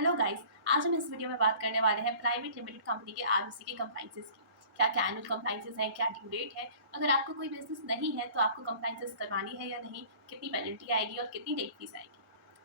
Hello guys. आज हम इस वीडियो में बात करने वाले हैं प्राइवेट लिमिटेड कंपनी के आरओसी के कंप्लाइंसेस की। क्या क्या एनुअल कंप्लाइंसेस हैं, क्या ड्यू डेट है, अगर आपको कोई बिजनेस नहीं है तो आपको कंप्लाइंसेस करवानी है या नहीं, कितनी पेनल्टी आएगी और कितनी लेट फीस आएगी।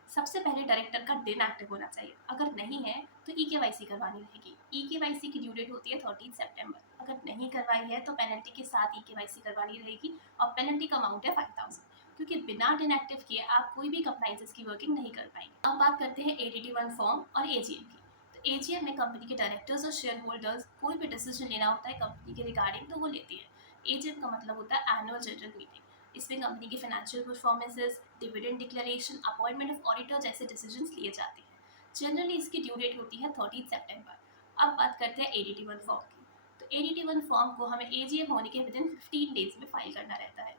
सबसे पहले डायरेक्टर का दिन एक्टिव होना चाहिए। अगर नहीं है तो ई-केवाईसी करवानी रहेगी। ई-केवाईसी की ड्यू डेट होती है 13 सितंबर। अगर नहीं करवाई है तो पेनल्टी के साथ ई-केवाईसी करवानी रहेगी और पेनल्टी का अमाउंट है 5000, क्योंकि बिना दिन एक्टिव किए आप कोई भी कंप्लाइंसेस की वर्किंग नहीं कर पाएंगे। अब बात करते हैं ADD1 फॉर्म और एजीएम की। तो एजीएम में कंपनी के डायरेक्टर्स और शेयर होल्डर्स कोई भी डिसीजन लेना होता है कंपनी के रिगार्डिंग तो वो लेती है। एजीएम का मतलब होता है एनुअल जनरल मीटिंग। इसमें कंपनी की financial performances, dividend declaration, appointment of auditor जैसे डिसीजंस लिए जाते हैं। जनरली इसकी ड्यू डेट होती है 13 सितंबर। अब बात करते हैं ADD1 फॉर्म की। तो ADD1 फॉर्म को हमें एजीएम होने के विदिन 15 डेज में फाइल करना रहता है।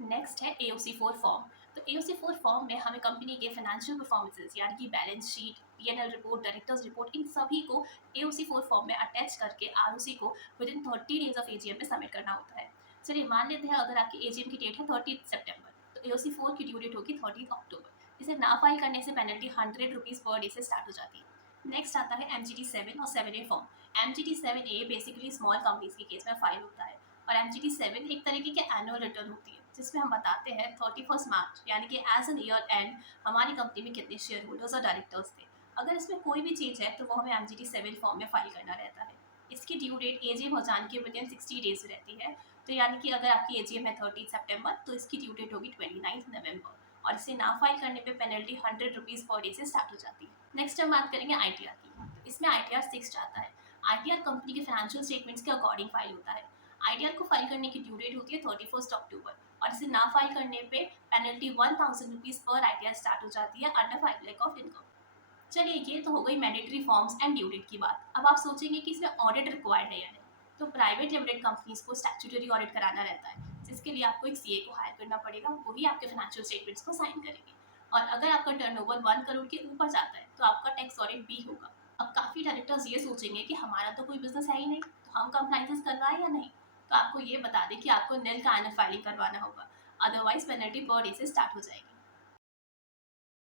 नेक्स्ट है AOC4 फॉर्म। तो AOC4 फॉर्म में हमें कंपनी के फाइनेंशियल परफॉर्मेंसेस यानी कि balance sheet, PNL report, directors report, इन सभी को AOC4 फॉर्म में अटैच करके आरओसी को विदिन 30 डेज ऑफ एजीएम में सबमिट करना होता है। चलिए मान लेते हैं अगर आपकी एजीएम की डेट है 30 सितंबर, तो AOC4 की ड्यू डेट होगी 30 अक्टूबर। इसे ना फाइल करने से पेनल्टी 100 रुपीज़ पर डे से स्टार्ट हो जाती है। नेक्स्ट आता है MGT7 और 7A form. MGT7A basically small companies के केस में फाइल होता है और MGT7 एक तरीके के एनुअल रिटर्न होती है जिसमें हम बताते हैं 31 मार्च यानी कि एज एन ईयर एंड हमारी कंपनी में कितने शेयर होल्डर्स और डायरेक्टर्स थे। अगर इसमें कोई भी चीज़ है तो वो हमें MGT7 फॉर्म में फाइल करना रहता है। इसकी ड्यू डेट एजीएम हो जाने के विदिन 60 डेज रहती है। तो यानी कि अगर आपकी एजीएम है 30 सितंबर तो इसकी ड्यू डेट होगी 29 नवंबर और इसे ना फाइल करने पे पेनल्टी 100 रुपीज़ पर डे से स्टार्ट हो जाती है। नेक्स्ट हम बात करेंगे आईटीआर की। तो इसमें आईटीआर 6 जाता है। आईटीआर कंपनी के फाइनेंशियल स्टेटमेंट्स के अकॉर्डिंग फाइल होता है। आईटीआर को फाइल करने की ड्यू डेट होती है 31 अक्टूबर और इसे ना फाइल करने पे पेनल्टी 1000 रुपीज़ पर आईटीआर स्टार्ट हो जाती है अंडर 5 लाख ऑफ इनकम। चलिए ये तो हो गई mandatory forms and due date की बात। अब आप सोचेंगे कि इसमें ऑडिट रिक्वायर्ड है या नहीं। तो प्राइवेट लिमिटेड कंपनीज को स्टैट्यूटरी ऑडिट कराना रहता है, जिसके लिए आपको एक सीए को हायर करना पड़ेगा, वही आपके फाइनेंशियल स्टेटमेंट्स को साइन करेंगे। और अगर आपका टर्नओवर 1 करोड़ के ऊपर जाता है तो आपका टैक्स ऑडिट भी होगा। अब काफ़ी डायरेक्टर्स ये सोचेंगे कि हमारा तो कोई बिजनेस है ही नहीं, तो हम कंप्लाइंसेस करवाएं या नहीं। तो आपको ये बता दें कि आपको निल का एनएफ फाइलिंग करवाना होगा, अदरवाइज पेनल्टी पर डे से स्टार्ट हो जाएगी।